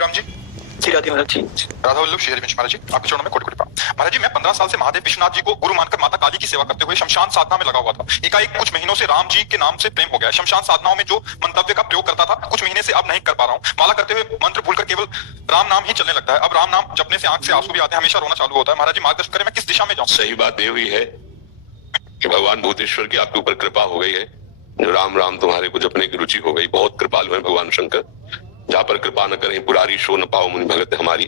राम जी। जी राधे महाराज जी। राधा वल्लभ श्री हरिवंश महाराज जी, आपके चरणों में कोटि कोटि प्रणाम। महाराज जी, मैं 15 साल से महादेव विश्वनाथ जी को गुरु मानकर माता काली की सेवा करते हुए शमशान साधना में लगा हुआ था। एकाएक कुछ महीनों से राम जी के नाम से प्रेम हो गया। शमशान साधनाओं में जो मंतव्य का प्रयोग करता था, कुछ महीने से अब नहीं कर पा रहा हूँ। माला करते हुए मंत्र भूलकर केवल राम नाम ही चलने लगता है। अब राम नाम जपने से आंख से आंसू भी आते हैं, हमेशा रोना चालू होता है। महाराज जी, मार्गदर्शन करें, मैं किस दिशा में जाऊँ? सही बात ये हुई है कि भगवान भूतेश्वर की आपके ऊपर कृपा हो गई है। जो राम राम तुम्हारे को जपने की रुचि हो गई। बहुत कृपालु है भगवान शंकर। जहाँ पर कृपा न करें पुरारी शो न पाओ मुनि भगत हमारी।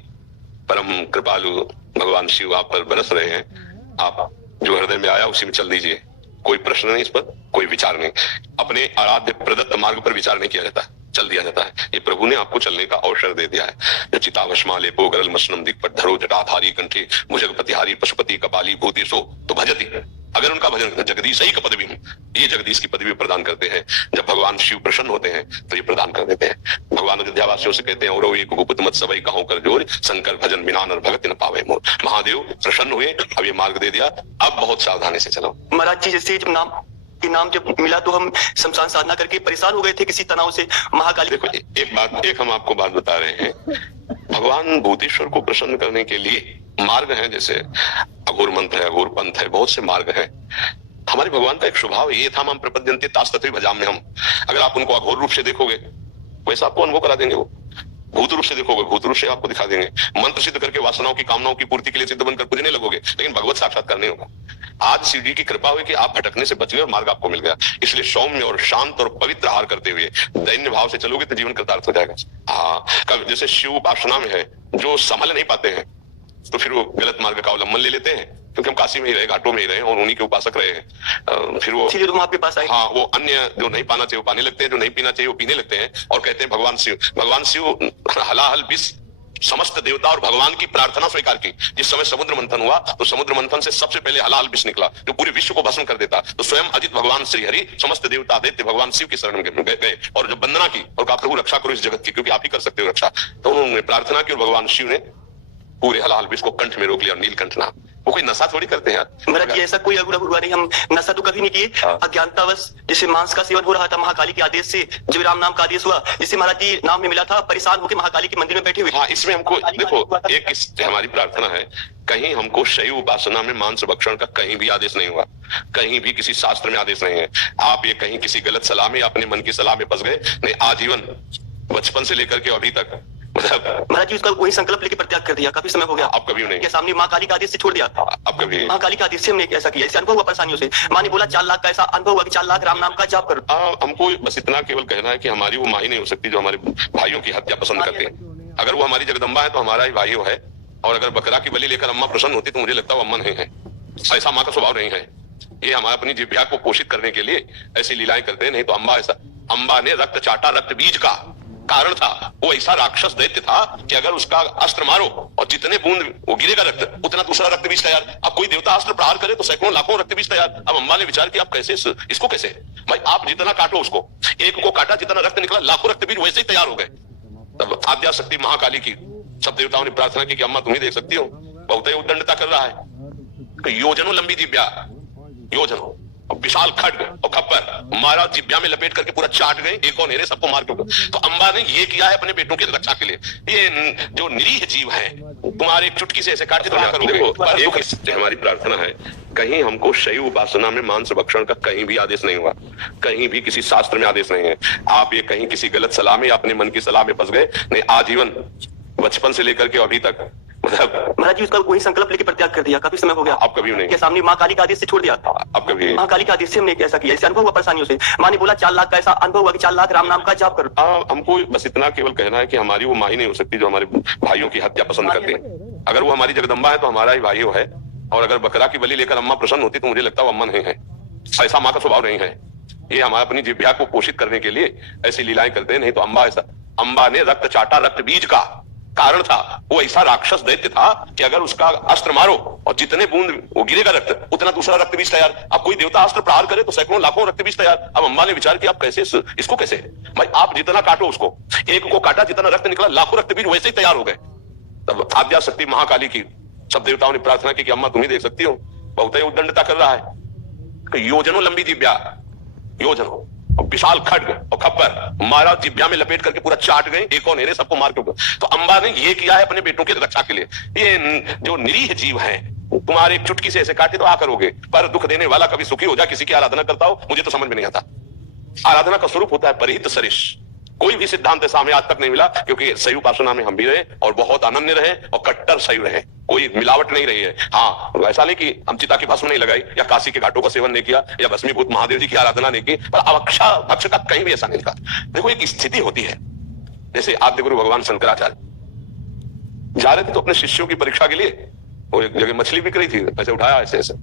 परम कृपालु भगवान शिव आप पर बरस रहे हैं। आप जो हृदय में आया उसी में चल दीजिए। कोई प्रश्न नहीं, इस पर कोई विचार नहीं। अपने आराध्य प्रदत्त मार्ग पर विचार नहीं किया जाता, चल दिया जाता है। ये प्रभु ने आपको चलने का अवसर दे दिया है। जो चिताभस्मा लेपो गरल मसनम दिक्पट धरो जटाधारी कंठे भुजगपतिहारी पशुपति कपाली भूति सो तो भजती। अगर उनका भजन जगदीश ही का पदवी, ये जगदीश की पदवी प्रदान करते हैं। जब भगवान शिव प्रसन्न होते हैं तो ये प्रदान कर देते हैं। भगवान अयोध्यावासियों से कहते हैं और एक गुप्त मत सबई कहो कर जोर शंकर भजन बिना नर भगत न पावे मोर। महादेव प्रसन्न हुए, अब ये मार्ग दे दिया, अब बहुत सावधानी से चलो। महाराज जी, जैसे जब नाम जब मिला तो हम शमशान साधना करके परेशान हो गए थे किसी तनाव से। महाकाली देखो एक हम आपको बात बता रहे हैं। भगवान भूतेश्वर को प्रसन्न करने के लिए मार्ग है, जैसे अघोर मंत्र है, अघोर पंथ है, बहुत से मार्ग है। हमारे भगवान का एक स्वभाव ये था, हम प्रपद्यन्ते तास्तत्वे भजाम में हम। अगर आप उनको अघोर रूप से देखोगे वैसा आपको अनुभव करा देंगे। वो भूत रूप से देखोगे भूत रूप से आपको दिखा देंगे। मंत्र सिद्ध करके वासनाओं की कामनाओं की पूर्ति के लिए सिद्ध बनकर पूजने लगोगे, लेकिन भगवत साक्षात्कार नहीं होगा। आज शिव जी की कृपा हुई कि आप भटकने से बच गए और मार्ग आपको मिल गया। इसलिए सौम्य और शांत और पवित्र आहार करते हुए दैन्य भाव से चलोगे तो जीवन कृतार्थ हो जाएगा। हाँ, जैसे शिव उपासना में है, जो संभल नहीं पाते हैं तो फिर वो गलत मार्ग का अवलंबन ले लेते हैं, क्योंकि हम काशी में ही रहे, घाटों में ही रहे और उन्हीं के उपासक रहे हैं। फिर वो तुम आपके पास आए। हाँ, वो अन्य जो नहीं पाना चाहिए वो पाने लगते हैं, जो नहीं पीना चाहिए वो पीने लगते हैं और कहते हैं भगवान शिव हलाहल विष समस्त देवता और भगवान की प्रार्थना स्वीकार की। जिस समय समुद्र मंथन हुआ तो समुद्र मंथन से सबसे पहले हलाल विष निकला जो पूरे विश्व को भस्म कर देता। तो स्वयं अजित भगवान श्री हरि समस्त देवता आदित्य भगवान शिव की शरण में गए और जब वंदना की और कहा प्रभु रक्षा करो इस जगत की, क्योंकि आप ही कर सकते हो रक्षा। तो उन्होंने प्रार्थना की और भगवान शिव ने पूरे हलाल विष को कंठ में रोक लिया। और नीलकंठ नाम, वो कोई नशा थोड़ी करते हैं। महाराज जी, ऐसा कोई अगुड़ा हुआ नहीं, हम नशा तो कभी नहीं किए। अज्ञानतावश जैसे मांस का सेवन हो रहा था महाकाली के आदेश से, जब राम नाम का आदेश हुआ, जिससे महाराज जी नाम में मिला था, परेशान होकर महाकाली के मंदिर में बैठे हुए। हाँ, इसमें हमको देखो एक हमारी प्रार्थना है, कहीं हमको शैव उपासना में मांस भक्षण का कहीं भी आदेश नहीं हुआ। कहीं भी किसी शास्त्र में आदेश नहीं है। आप ये कहीं किसी गलत सलाह में अपने मन की सलाह में फंस गए। नहीं, आजीवन बचपन से लेकर के अभी तक महाराज जी उसका वही संकल्प लेके परित्याग कर दिया, काफी समय हो गया। अब कभी नहीं, के सामने माँ काली का आदेश से छोड़ दिया। अब कभी महाकाली का आदेश से हमने ऐसा किया। इससे अनुभव हुआ परेशानियों से। माँ ने बोला 4 लाख का ऐसा अनुभव हुआ कि 4 लाख राम नाम का जाप करो। हमको बस इतना केवल कहना है कि हमारी वो माँ ही नहीं हो सकती जो हमारे भाइयों की हत्या पसंद करते हैं। अगर वो हमारी जगदम्बा है तो हमारा ही भाई है। और अगर बकरा की बलि लेकर अम्मा प्रसन्न होती तो मुझे लगता है वो अम्मा नहीं है। ऐसा माँ का स्वभाव नहीं है। ये हमारे अपनी जिह्वा को पोषित करने के लिए ऐसी लीलाएं करते हैं। नहीं तो अम्बा ने रक्त चाटा, रक्त बीज का कारण था। वो ऐसा राक्षस दैत्य था कि अगर उसका अस्त्र मारो और जितने बूंद वो गिरेगा रक्त, उतना दूसरा रक्त बीज तैयार। अब कोई देवता अस्त्र प्रहार करे तो सैकड़ों लाखों रक्त बीज तैयार। अब अम्बा ने विचार किया आप कैसे इसको कैसे, भाई आप जितना काटो उसको, एक को काटा जितना रक्त निकला लाखों रक्त बीज वैसे ही तैयार हो गए। तब आद्या शक्ति महाकाली की सब देवताओं ने प्रार्थना की कि अम्मा तुम ही देख सकती हो, बहुत ही उद्दंडता कर रहा है। योजनों लंबी दिव्या, योजनों विशाल खड्ग और खप्पर मारा, जिब्या में लपेट करके पूरा चाट गए, एक और नेरे सबको मार के। तो अम्बा ने ये किया है अपने बेटों की रक्षा के लिए। ये जो निरीह जीव हैं, तुम्हारे एक चुटकी से ऐसे काट के तो क्या करोगे। हमारी प्रार्थना है, कहीं हमको शैव उपासना में मांस भक्षण का कहीं भी आदेश नहीं हुआ। कहीं भी किसी शास्त्र में आदेश नहीं है। आप ये कहीं किसी गलत सलाह में अपने मन की सलाह में फंस गए। नहीं, आजीवन बचपन से लेकर के अभी तक महाराज जी उसका वही संकल्प लेके परित्याग कर दिया, काफी समय हो गया। अब कभी नहीं, के सामने माँ काली का आदेश से छोड़ दिया। अब कभी महाकाली का आदेश से हमने ऐसा किया। इससे अनुभव हुआ परेशानियों से। माँ ने बोला 4 लाख का ऐसा अनुभव हुआ कि 4 लाख राम नाम का जाप करो। हमको बस इतना केवल कहना है कि हमारी वो माँ ही नहीं हो सकती जो हमारे भाइयों की हत्या पसंद करते हैं। अगर वो हमारी जगदम्बा है तो हमारा ही भाई है। और अगर बकरा की बलि लेकर अम्मा प्रसन्न होती तो मुझे लगता है वो अम्मा नहीं है। ऐसा माँ का स्वभाव नहीं है। ये हमारे अपनी जिह्वा को पोषित करने के लिए ऐसी लीलाएं करते हैं। नहीं तो अम्बा ने रक्त चाटा, रक्त बीज का कारण था। वो ऐसा राक्षस दैत्य था कि अगर उसका अस्त्र मारो और जितने बूंद वो गिरेगा रक्त, उतना दूसरा रक्त बीज तैयार। अब कोई देवता अस्त्र प्रहार करे तो सैकड़ों लाखों रक्त बीज तैयार। अब अम्बा ने विचार किया आप कैसे इसको कैसे, भाई आप जितना काटो उसको, एक को काटा जितना रक्त निकला लाखों रक्त बीज वैसे ही तैयार हो गए। तब आद्या शक्ति महाकाली की सब देवताओं ने प्रार्थना की कि अम्मा तुम ही देख सकती हो, बहुत ही उद्दंडता कर रहा है। योजनों लंबी दिव्या, योजनों और विशाल खड्ग और खप्पर मारा, जिब्या में लपेट करके पूरा चाट गए, एक और नेरे सबको मार के ऊपर। तो अंबा ने ये किया है अपने बेटों की रक्षा के लिए। ये जो निरीह जीव हैं, तुम्हारे एक चुटकी से ऐसे काटे तो आ करोगे, पर दुख देने वाला कभी सुखी हो जा, किसी की आराधना करता हो, मुझे तो समझ में नहीं आता। आराधना का स्वरूप होता है परिहित सरिष। कोई भी सिद्धांत ऐसा हमें आज तक नहीं मिला, क्योंकि शैव उपासना में हम भी रहे और बहुत अनन्य रहे और कट्टर शैव रहे, कोई मिलावट नहीं रही है। हाँ, ऐसा नहीं कि हम चिता की भस्म नहीं लगाई या काशी के घाटों का सेवन नहीं किया या भस्मीभूत महादेव जी की आराधना नहीं की, पर अवक्षा भक्ष का कहीं भी ऐसा नहीं लिखा। देखो, एक स्थिति होती है, जैसे आद्य गुरु भगवान शंकराचार्य जा रहे थे तो अपने शिष्यों की परीक्षा के लिए वो एक जगह मछली बिक रही थी, ऐसे उठाया ऐसे ऐसे